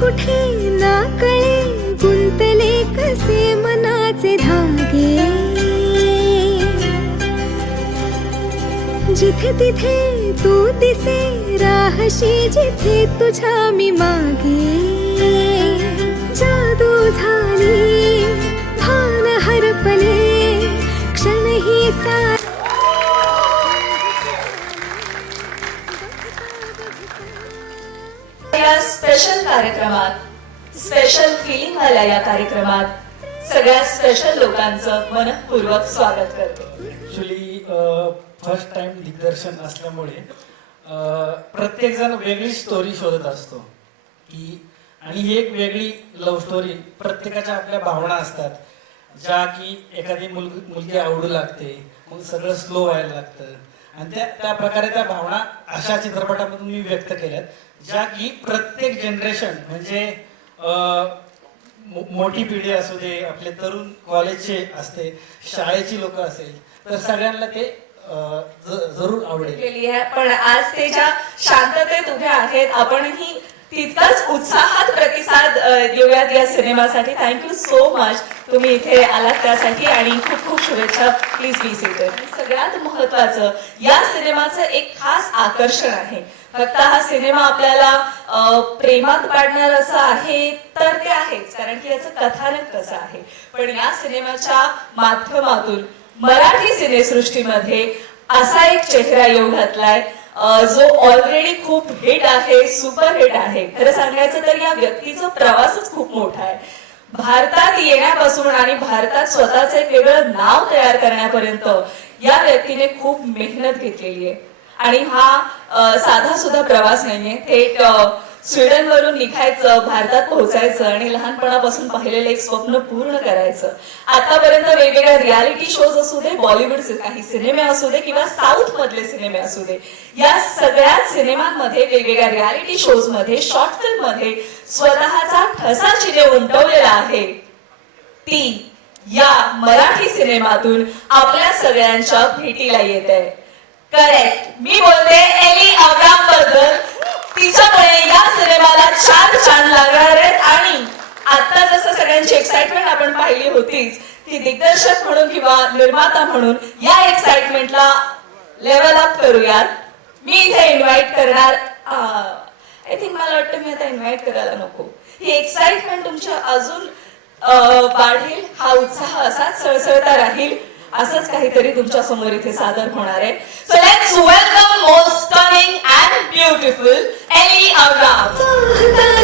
कुठे ना कळे गुंतले कसे मनाचे धागे? जिथे तिथे तू दिसे राहशी जिथे तुझ्या मी मागे. स्पेशल कार्यक्रमात स्पेशल फिलिंग आल्या या कार्यक्रमात सगळ्या स्पेशल लोकांचं मनपूर्वक स्वागत करते. ॲक्च्युली फर्स्ट टाइम दिग्दर्शन असल्यामुळे प्रत्येक जण वेगळी स्टोरी शोधत असतो. की आणि ही एक वेगळी लव्ह स्टोरी प्रत्येकाच्या आपल्या भावना असतात. ज्या की एखादी मुलगी मुलगी आवडू लागते मग सगळं स्लो व्हायला लागतं. आणि त्या त्या प्रकारे त्या भावना अशा चित्रपटामधून मी व्यक्त केल्यात. ज्या की प्रत्येक जनरेशन म्हणजे मोठी पिढी असू दे आपले तरुण कॉलेजचे असते शाळेची लोक असेल तर सगळ्यांना ते जरूर आवडेल. आहे. पण आज ते ज्या शांततेत उभ्या आहेत आपणही तितकाच उत्साहात प्रतिसाद देऊयात या सिनेमासाठी. थँक्यू सो मच तुम्ही इथे आलात त्यासाठी आणि खूप खूप शुभेच्छा. प्लीज बी सीटेड सगळ्यात महत्वाचं या सिनेमाचं एक खास आकर्षण आहे. फक्त हा सिनेमा आपल्याला प्रेमात पाडणार असं आहे तर ते आहेच कारण की याचं कथानक कसं आहे. पण या सिनेमाच्या माध्यमातून मराठी सिनेसृष्टीमध्ये असा एक चेहरा येऊ घातलाय जो ऑलरेडी खूप हिट आहे सुपर हिट आहे. खरं सांगायचं तर या व्यक्तीचा प्रवासच खूप मोठा आहे. भारतात येण्यापासून आणि भारतात स्वतःच एक वेगळं नाव तयार करण्यापर्यंत या व्यक्तीने खूप मेहनत घेतलेली आहे. आणि हा साधा सुद्धा प्रवास नाहीये. थेट स्वीडनवरून निघायचं भारतात पोहोचायचं आणि लहानपणापासून पाहिलेलं एक स्वप्न पूर्ण करायचं. आतापर्यंत वेगवेगळ्या रियालिटी शोज असू दे बॉलिवूडचे काही सिनेमे असू दे किंवा साऊथ मधले सिनेमे असू दे या सगळ्या सिनेमांमध्ये वेगवेगळ्या रियालिटी शोजमध्ये शॉर्ट फिल्ममध्ये स्वतःचा ठसा चिने उमटवलेला आहे. ती या मराठी सिनेमातून आपल्या सगळ्यांच्या भेटीला येत आहे. करेक्ट मी बोलते एली अब्रामबद्दल तिच्यामुळे या सिनेमाला चार छान लागणार आहेत. आणि आता जसं सगळ्यांची एक्साइटमेंट आपण पाहिली होतीच ती दिग्दर्शक म्हणून किंवा निर्माता म्हणून या एक्साइटमेंटला लेवल अप करूयात. मी इथे इन्व्हाइट करणार आय थिंक मला वाटतं मी आता इन्व्हाइट करायला नको. ही एक्साइटमेंट तुमच्या अजून वाढेल. हा उत्साह असाच सळसळता राहील. असंच काहीतरी तुमच्यासमोर इथे सादर होणार आहे. So let's welcome most stunning and beautiful Elli Avram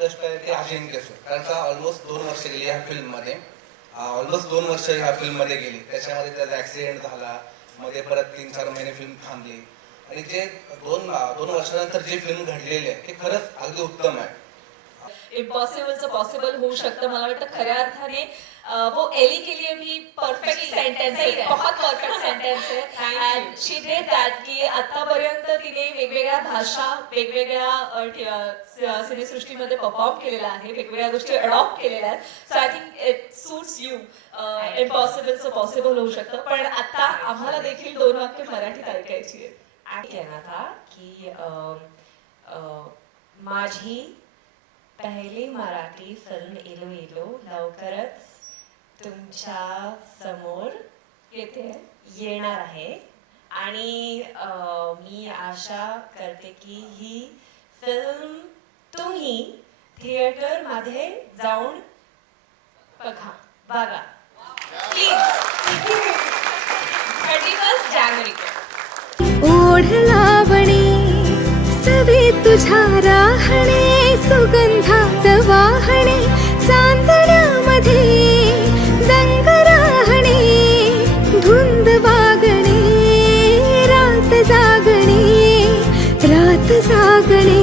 कष्ट आहे ते अजिंक्यचं कारण का ऑलमोस्ट दोन वर्ष गेली ह्या फिल्ममध्ये ऑलमोस्ट दोन वर्ष ह्या फिल्ममध्ये गेली. त्याच्यामध्ये त्याचा ऍक्सिडेंट झाला. मध्ये परत तीन चार महिने फिल्म थांबली. आणि जे दोन दोन वर्षानंतर जी फिल्म घडलेली आहे ते खरंच अगदी उत्तम आहे. इम्पॉसिबलचं पॉसिबल होऊ शकतं. मला वाटतं खऱ्या अर्थाने वो एली के लिए भी परफेक्ट सेंटेन्स है बहुत परफेक्ट सेंटेन्स है अँड शी डिड दॅट की आतापर्यंत वेगवेगळ्या भाषा वेगवेगळ्या सिनेसृष्टीमध्ये परफॉर्म केलेला आहे वेगवेगळ्या गोष्टी अडॉप्ट केलेल्या आहेत. So I think it suits you इम्पॉसिबलचं possible होऊ शकतं. पण आता आम्हाला देखील दोन वाक्य मराठीत ऐकायची आहेत. था कि माझी पहिली मराठी फिल्म इलो इलो लवकरच तुमच्यासमोर येते येणार आहे. आणि मी आशा करते की ही फिल्म तुम्ही थिएटरमध्ये जाऊन बघा. बघा. प्लीज थर्टी फर्स्ट जानेवारी ओढ लावणे सवे तुझ्या राहणे सुगंधात वाहणे चांदण्यामध्ये ಮಗಳೇ